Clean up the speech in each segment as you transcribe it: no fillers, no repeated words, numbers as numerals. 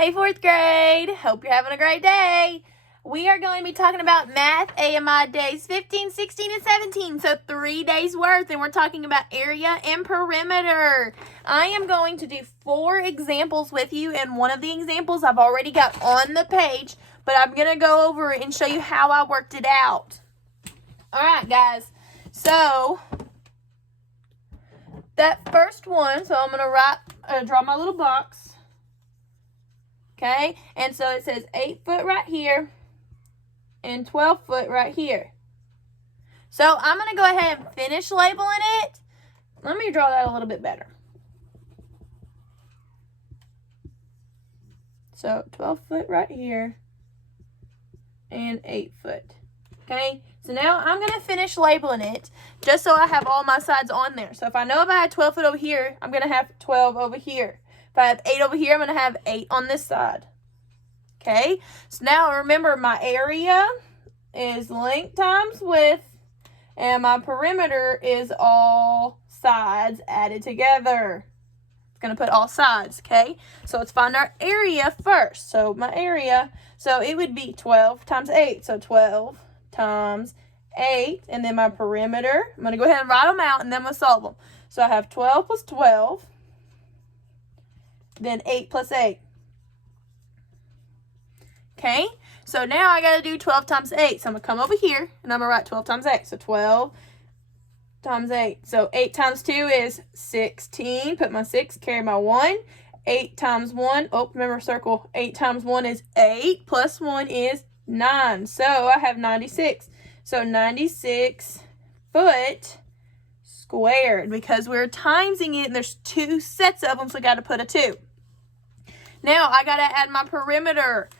Hey, fourth grade. Hope you're having a great day. We are going to be talking about math AMI days 15, 16, and 17. So 3 days worth. And we're talking about area and perimeter. I am going to do 4 examples with you. And one of the examples I've already got on the page. But I'm going to go over it and show you how I worked it out. All right, guys. So that first one. So I'm going to draw my little box. Okay, and so it says 8 foot right here and 12 foot right here. So I'm going to go ahead and finish labeling it. Let me draw that a little bit better. So 12 foot right here and 8 foot. Okay, so now I'm going to finish labeling it just so I have all my sides on there. So if I know if I had 12 foot over here, I'm going to have 12 over here. If I have 8 over here, I'm going to have 8 on this side. Okay, so now remember my area is length times width, and my perimeter is all sides added together. It's going to put all sides, okay? So let's find our area first. So my area, so it would be 12 times 8. So 12 times 8, and then my perimeter, I'm going to go ahead and write them out, and then we'll solve them. So I have 12 plus 12. Then 8 plus 8. Okay, so now I got to do 12 times 8. So I'm going to come over here, and I'm going to write 12 times 8. So 12 times 8. So 8 times 2 is 16. Put my 6, carry my 1. 8 times 1, oh, remember circle. 8 times 1 is 8, plus 1 is 9. So I have 96. So 96 foot squared, because we're timesing it, and there's 2 sets of them, so I got to put a 2. Now, I got to add my perimeter.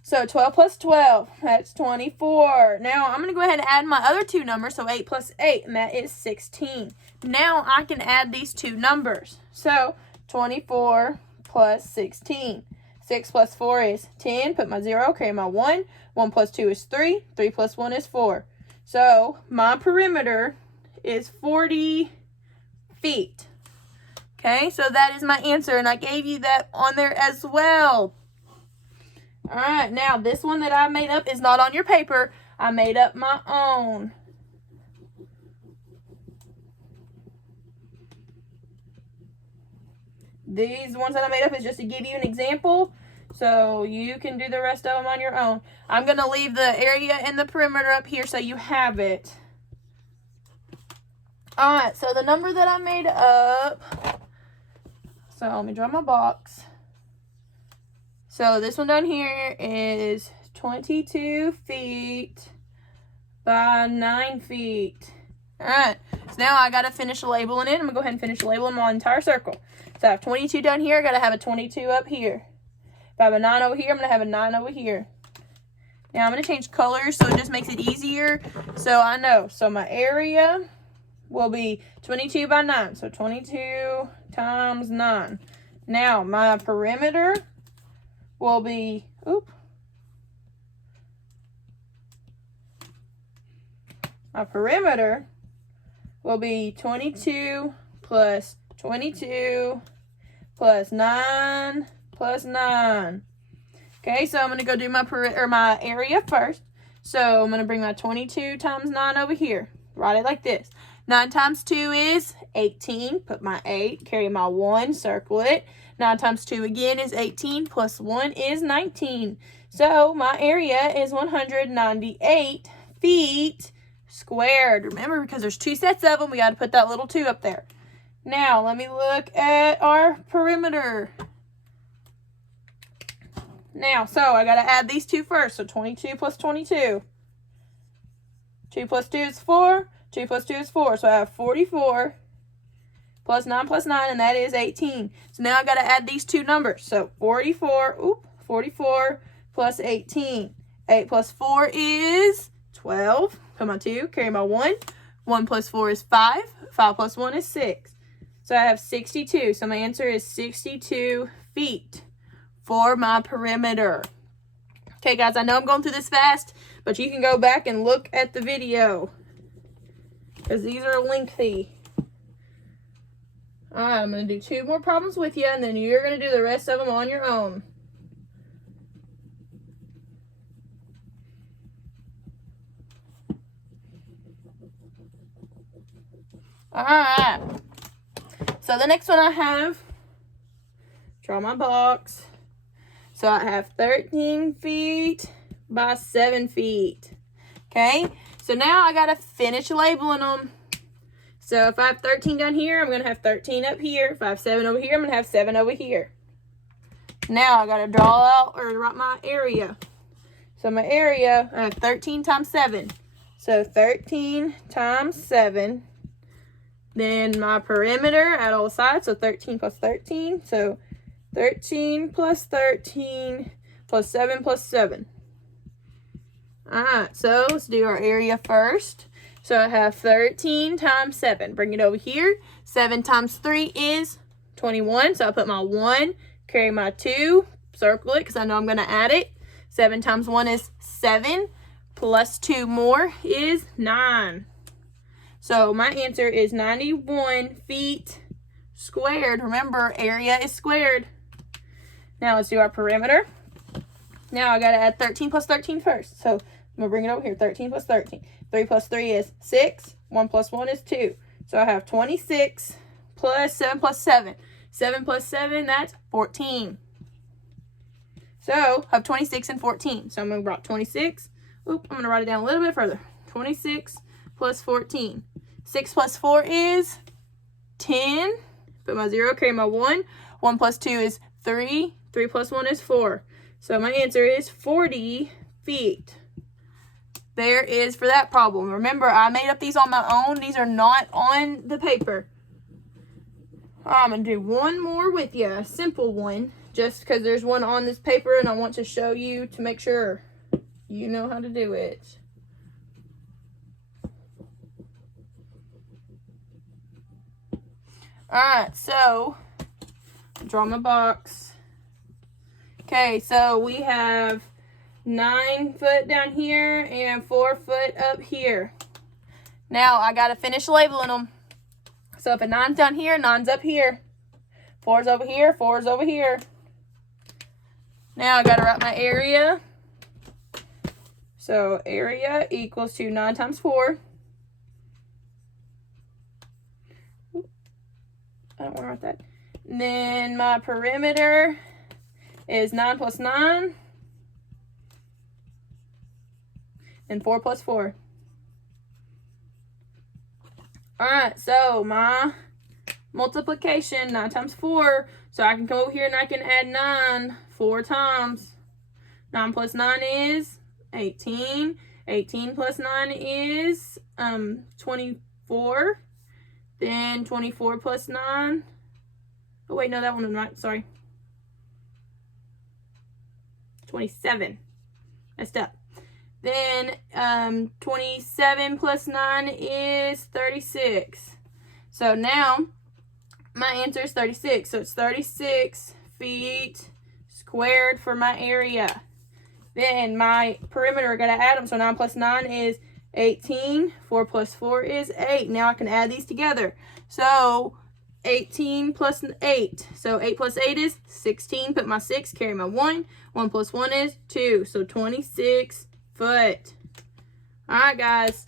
So, 12 plus 12, that's 24. Now, I'm going to go ahead and add my other 2 numbers, so 8 plus 8, and that is 16. Now, I can add these 2 numbers. So, 24 plus 16. 6 plus 4 is 10. Put my 0, carry my 1. 1 plus 2 is 3. 3 plus 1 is 4. So, my perimeter is 40 feet. Okay, so that is my answer, and I gave you that on there as well. All right, now this one that I made up is not on your paper. I made up my own. These ones that I made up is just to give you an example, so you can do the rest of them on your own. I'm going to leave the area and the perimeter up here so you have it. All right, so the number that I made up, so let me draw my box. So this one down here is 22 feet by 9 feet. All right, so now I got to finish labeling it. I'm going to go ahead and finish labeling my entire circle. So I have 22 down here. I got to have a 22 up here. If I have a 9 over here, I'm going to have a 9 over here. Now I'm going to change colors so it just makes it easier. So I know. So my area will be 22 by 9. So 22 times 9. Now my perimeter will be, my perimeter will be 22 plus 22 plus 9 plus 9. Okay, so I'm going to go do my area first. So I'm going to bring my 22 times 9 over here. Write it like this. 9 times 2 is 18. Put my 8, carry my 1, circle it. 9 times 2 again is 18, plus 1 is 19. So my area is 198 feet squared. Remember, because there's 2 sets of them, we got to put that little 2 up there. Now, let me look at our perimeter. Now, so I got to add these 2 first. So 22 plus 22. 2 plus 2 is 4. 2 plus 2 is 4. So I have 44 plus 9 plus 9, and that is 18. So now I got to add these 2 numbers. So 44 plus 18. 8 plus 4 is 12. Put my 2, carry my 1. 1 plus 4 is 5. 5 plus 1 is 6. So I have 62. So my answer is 62 feet for my perimeter. Okay, guys, I know I'm going through this fast, but you can go back and look at the video, because these are lengthy. All right, I'm going to do 2 more problems with you, and then you're going to do the rest of them on your own. Alright. So the next one I have, draw my box. So I have 13 feet by 7 feet. Okay, so now I gotta finish labeling them. So if I have 13 down here, I'm gonna have 13 up here. If I have 7 over here, I'm gonna have 7 over here. Now I gotta draw out or write my area. So my area, I have 13 times 7. So 13 times 7. Then my perimeter at all sides, so 13 plus 13. So 13 plus 13 plus 7 plus 7. Alright, so let's do our area first. So I have 13 times 7. Bring it over here. 7 times 3 is 21. So I put my 1, carry my 2, circle it because I know I'm going to add it. 7 times 1 is 7. Plus 2 more is 9. So my answer is 91 feet squared. Remember, area is squared. Now let's do our perimeter. Now I got to add 13 plus 13 first. So I'm going to bring it over here. 13 plus 13. 3 plus 3 is 6. 1 plus 1 is 2. So I have 26 plus 7 plus 7. 7 plus 7, that's 14. So I have 26 and 14. So I'm going to write 26. Oop, I'm going to write it down a little bit further. 26 plus 14. 6 plus 4 is 10. Put my 0, carry my 1. 1 plus 2 is 3. 3 plus 1 is 4. So my answer is 40 feet. There is for that problem. Remember, I made up these on my own. These are not on the paper. I'm going to do one more with you, a simple one, just because there's one on this paper and I want to show you to make sure you know how to do it. Alright, so draw my box. Okay, so we have 9 foot down here and 4 foot up here. Now I gotta finish labeling them. So if a 9's down here, 9's up here. 4's over here, 4's over here. Now I gotta write my area. So area equals to 9 times 4. I don't want to write that. And then my perimeter is 9 plus 9. And 4 plus 4. Alright, so my multiplication, 9 times 4. So I can come over here and I can add 9 4 times. 9 plus 9 is 18. 18 plus 9 is 24. Then 24 plus 9. Oh, wait, no, that one I'm not. Sorry. 27. Messed up. Then 27 plus 9 is 36. So now my answer is 36. So it's 36 feet squared for my area. Then my perimeter, I got to add them. So 9 plus 9 is 18. 4 plus 4 is 8. Now I can add these together. So 18 plus 8. So 8 plus 8 is 16. Put my 6, carry my 1. 1 plus 1 is 2. So 26 foot. Alright, guys.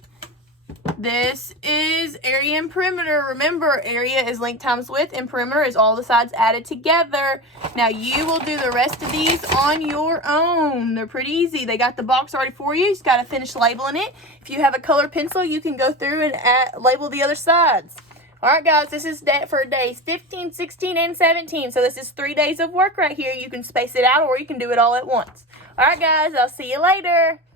This is area and perimeter. Remember, area is length times width and perimeter is all the sides added together. Now, you will do the rest of these on your own. They're pretty easy. They got the box already for you. You just got to finish labeling it. If you have a colored pencil, you can go through and label the other sides. Alright, guys, this is for days 15, 16, and 17. So this is 3 days of work right here. You can space it out or you can do it all at once. Alright, guys, I'll see you later.